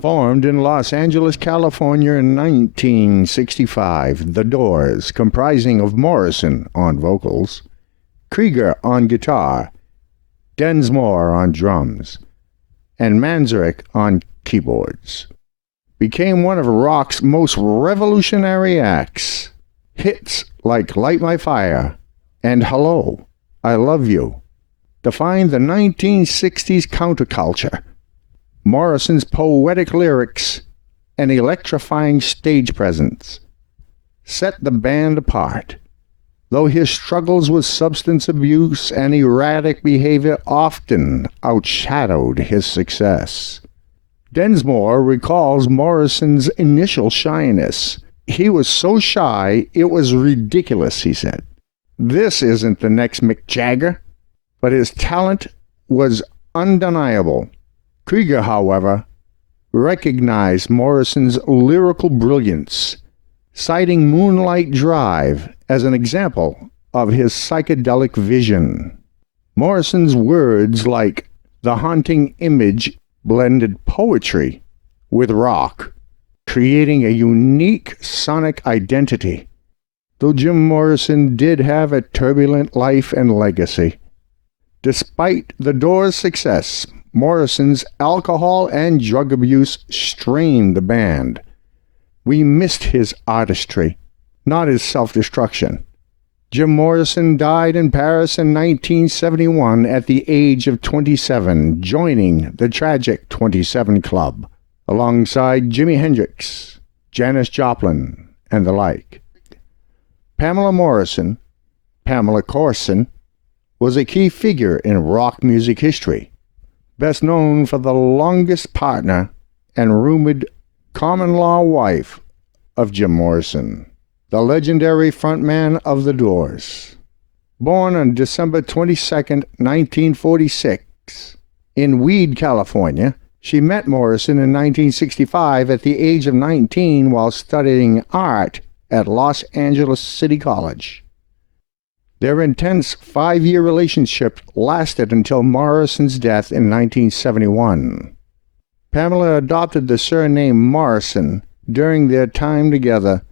Formed in Los Angeles, California in 1965, The Doors, comprising of Morrison on vocals, Krieger on guitar, Densmore on drums, and Manzarek on keyboards, became one of rock's most revolutionary acts. Hits like Light My Fire and Hello, I Love You defined the 1960s counterculture. Morrison's poetic lyrics and electrifying stage presence set the band apart, though his struggles with substance abuse and erratic behavior often outshadowed his success. Densmore recalls Morrison's initial shyness. He was so shy, it was ridiculous, he said. This isn't the next Mick Jagger, but his talent was undeniable. Krieger, however, recognized Morrison's lyrical brilliance, citing Moonlight Drive as an example of his psychedelic vision. Morrison's words like The Haunting Image blended poetry with rock, creating a unique sonic identity. Though Jim Morrison did have a turbulent life and legacy, despite the Doors' success, Morrison's alcohol and drug abuse strained the band. We missed his artistry, not his self-destruction. Jim Morrison died in Paris in 1971 at the age of 27, joining the tragic 27 Club, alongside Jimi Hendrix, Janis Joplin, and the like. Pamela Courson, was a key figure in rock music history, best known for the longest partner and rumored common-law wife of Jim Morrison, the legendary frontman of The Doors. Born on December 22, 1946, in Weed, California, she met Morrison in 1965 at the age of 19 while studying art at Los Angeles City College. Their intense 5-year relationship lasted until Morrison's death in 1971. Pamela adopted the surname Morrison during their time together,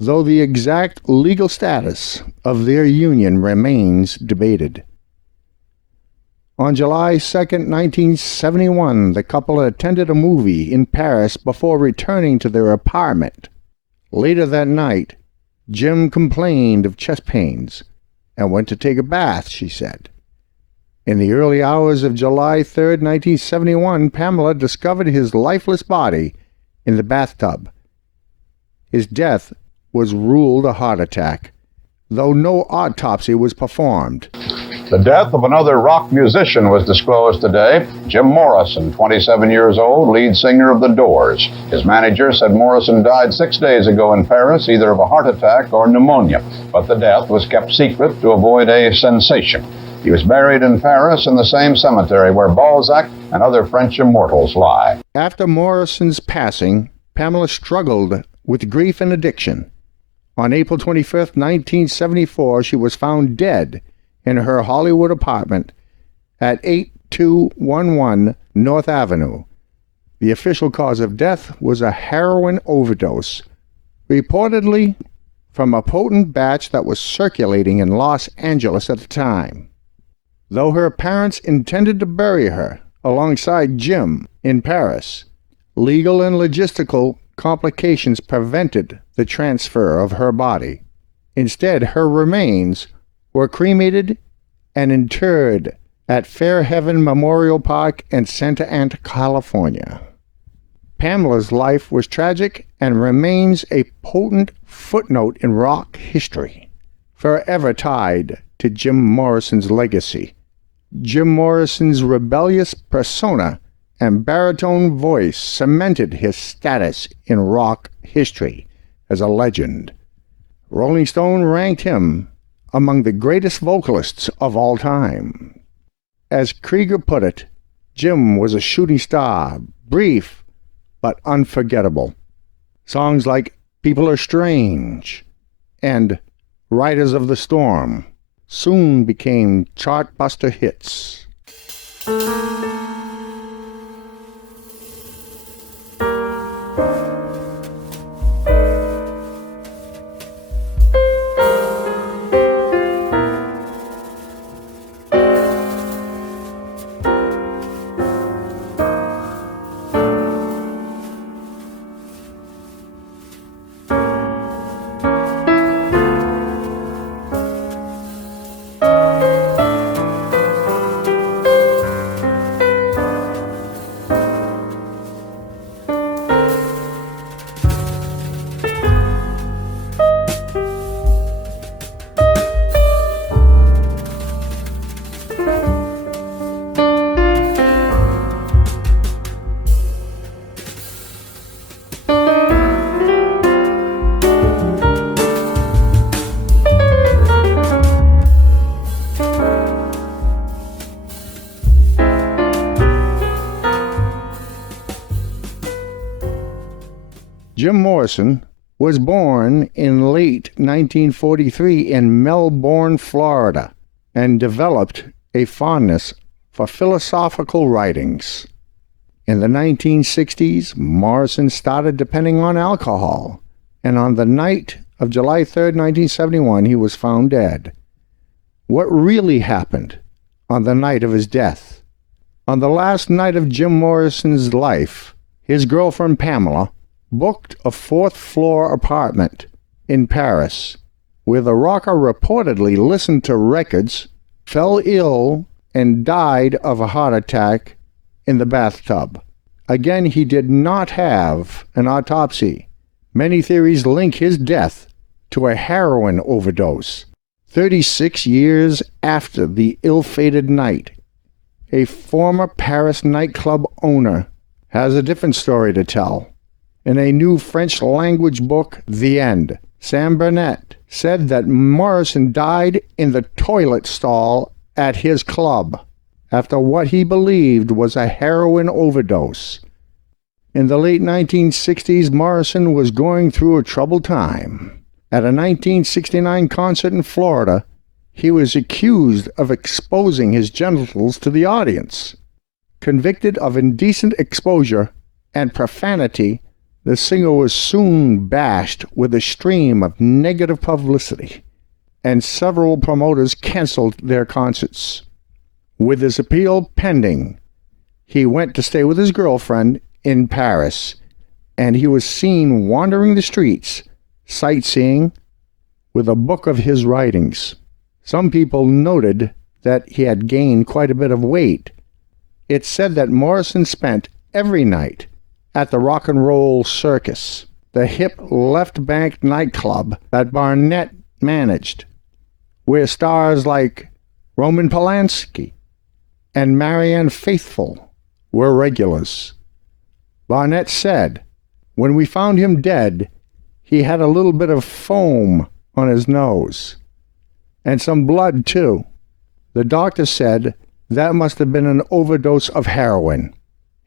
though the exact legal status of their union remains debated. On July 2, 1971, the couple attended a movie in Paris before returning to their apartment. Later that night, Jim complained of chest pains and went to take a bath, she said. In the early hours of July 3, 1971, Pamela discovered his lifeless body in the bathtub. His death was ruled a heart attack, though no autopsy was performed. The death of another rock musician was disclosed today. Jim Morrison, 27 years old, lead singer of The Doors. His manager said Morrison died 6 days ago in Paris, either of a heart attack or pneumonia, but the death was kept secret to avoid a sensation. He was buried in Paris in the same cemetery where Balzac and other French immortals lie. After Morrison's passing, Pamela struggled with grief and addiction. On April 25, 1974, she was found dead in her Hollywood apartment at 8211 North Avenue. The official cause of death was a heroin overdose, reportedly from a potent batch that was circulating in Los Angeles at the time. Though her parents intended to bury her alongside Jim in Paris, legal and logistical complications prevented the transfer of her body. Instead, her remains were cremated and interred at Fairhaven Memorial Park in Santa Ana, California. Pamela's life was tragic and remains a potent footnote in rock history, forever tied to Jim Morrison's legacy. Jim Morrison's rebellious persona and baritone voice cemented his status in rock history as a legend. Rolling Stone ranked him among the greatest vocalists of all time. As Krieger put it, Jim was a shooting star, brief but unforgettable. Songs like People Are Strange and Riders of the Storm soon became chart-buster hits. Jim Morrison was born in late 1943 in Melbourne, Florida, and developed a fondness for philosophical writings. In the 1960s, Morrison started depending on alcohol, and on the night of July 3, 1971, he was found dead. What really happened on the night of his death? On the last night of Jim Morrison's life, his girlfriend Pamela booked a fourth-floor apartment in Paris, where the rocker reportedly listened to records, fell ill, and died of a heart attack in the bathtub. Again, he did not have an autopsy. Many theories link his death to a heroin overdose. 36 years after the ill-fated night, a former Paris nightclub owner has a different story to tell. In a new French-language book, The End, Sam Burnett said that Morrison died in the toilet stall at his club after what he believed was a heroin overdose. In the late 1960s, Morrison was going through a troubled time. At a 1969 concert in Florida, he was accused of exposing his genitals to the audience. Convicted of indecent exposure and profanity, the singer was soon bashed with a stream of negative publicity, and several promoters canceled their concerts. With his appeal pending, he went to stay with his girlfriend in Paris, and he was seen wandering the streets, sightseeing, with a book of his writings. Some people noted that he had gained quite a bit of weight. It's said that Morrison spent every night at the Rock and Roll Circus, the hip Left Bank nightclub that Barnett managed, where stars like Roman Polanski and Marianne Faithfull were regulars. Barnett said, "When we found him dead, he had a little bit of foam on his nose, and some blood, too. The doctor said that must have been an overdose of heroin."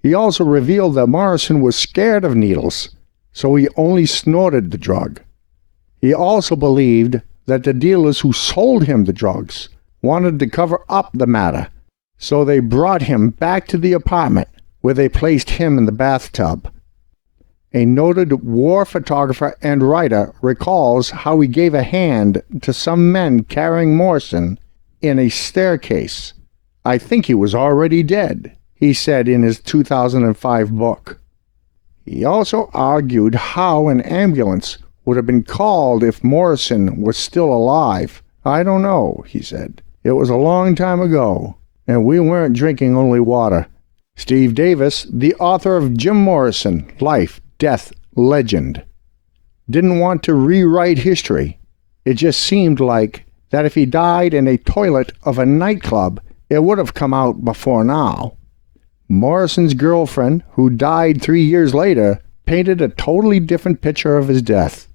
He also revealed that Morrison was scared of needles, so he only snorted the drug. He also believed that the dealers who sold him the drugs wanted to cover up the matter, so they brought him back to the apartment where they placed him in the bathtub. A noted war photographer and writer recalls how he gave a hand to some men carrying Morrison in a staircase. "I think he was already dead," he said in his 2005 book. He also argued how an ambulance would have been called if Morrison was still alive. "I don't know," he said. "It was a long time ago, and we weren't drinking only water." Steve Davis, the author of Jim Morrison, Life, Death, Legend, didn't want to rewrite history. It just seemed like that if he died in a toilet of a nightclub, it would have come out before now. Morrison's girlfriend, who died 3 years later, painted a totally different picture of his death.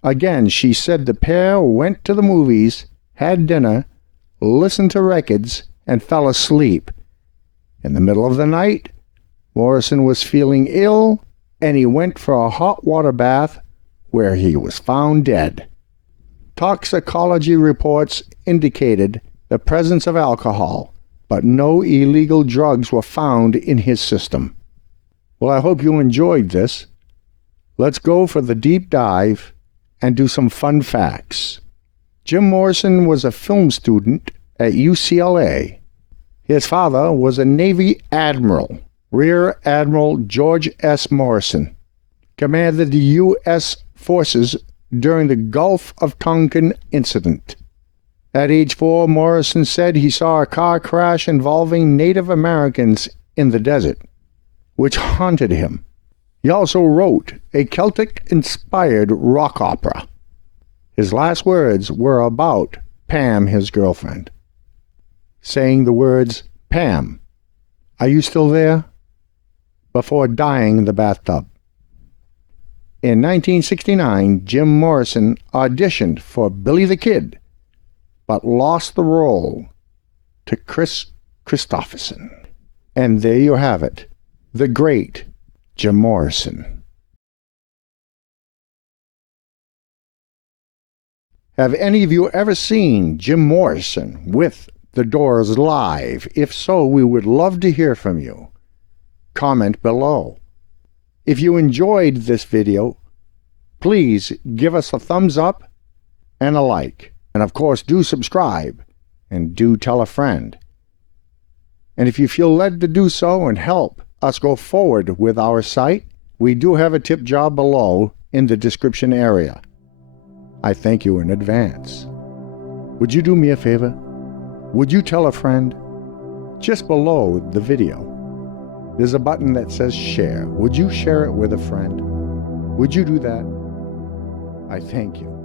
Again, she said the pair went to the movies, had dinner, listened to records, and fell asleep. In the middle of the night, Morrison was feeling ill, and he went for a hot water bath, where he was found dead. Toxicology reports indicated the presence of alcohol, but no illegal drugs were found in his system. Well, I hope you enjoyed this. Let's go for the deep dive and do some fun facts. Jim Morrison was a film student at UCLA. His father was a Navy admiral, Rear Admiral George S. Morrison, commanded the U.S. forces during the Gulf of Tonkin incident. At age 4, Morrison said he saw a car crash involving Native Americans in the desert, which haunted him. He also wrote a Celtic-inspired rock opera. His last words were about Pam, his girlfriend, saying the words, "Pam, are you still there?" before dying in the bathtub. In 1969, Jim Morrison auditioned for Billy the Kid, but lost the role to Chris Christopherson. And there you have it, the great Jim Morrison. Have any of you ever seen Jim Morrison with The Doors live? If so, we would love to hear from you. Comment below. If you enjoyed this video, please give us a thumbs up and a like. And of course, do subscribe and do tell a friend. And if you feel led to do so and help us go forward with our site, we do have a tip jar below in the description area. I thank you in advance. Would you do me a favor? Would you tell a friend? Just below the video, there's a button that says share. Would you share it with a friend? Would you do that? I thank you.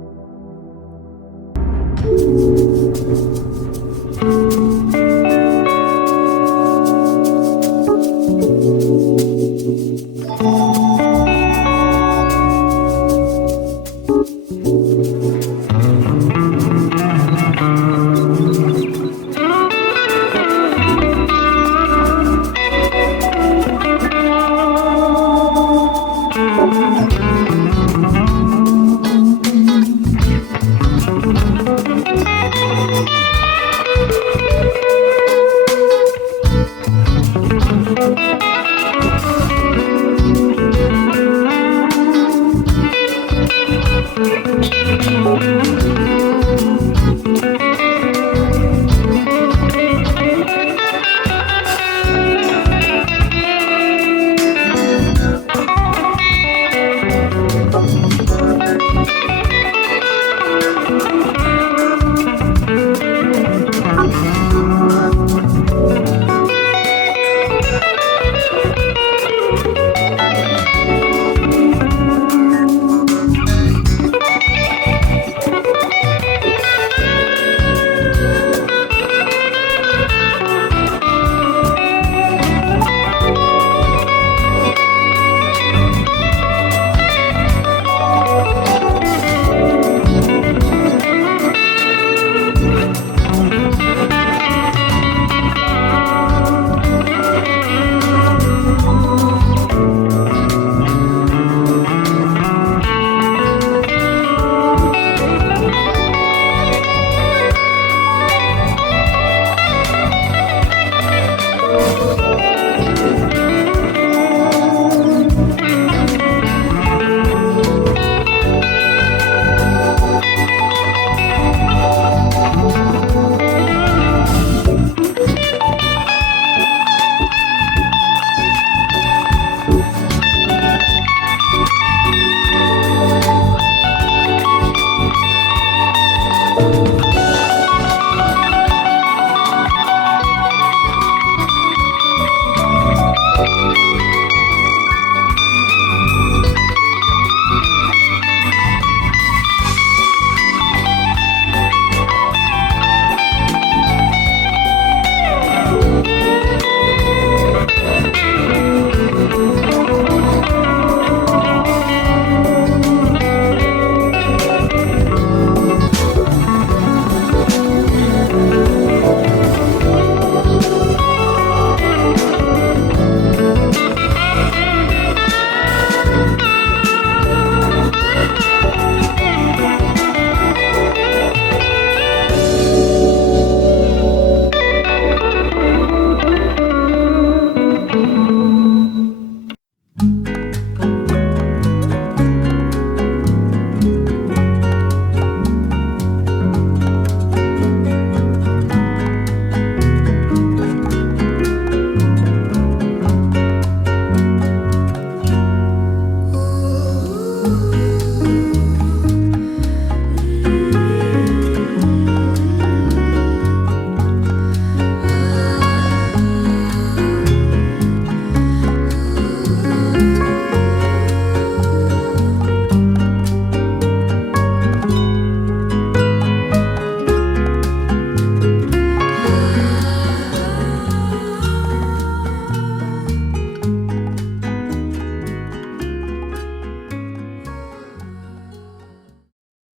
Thank you.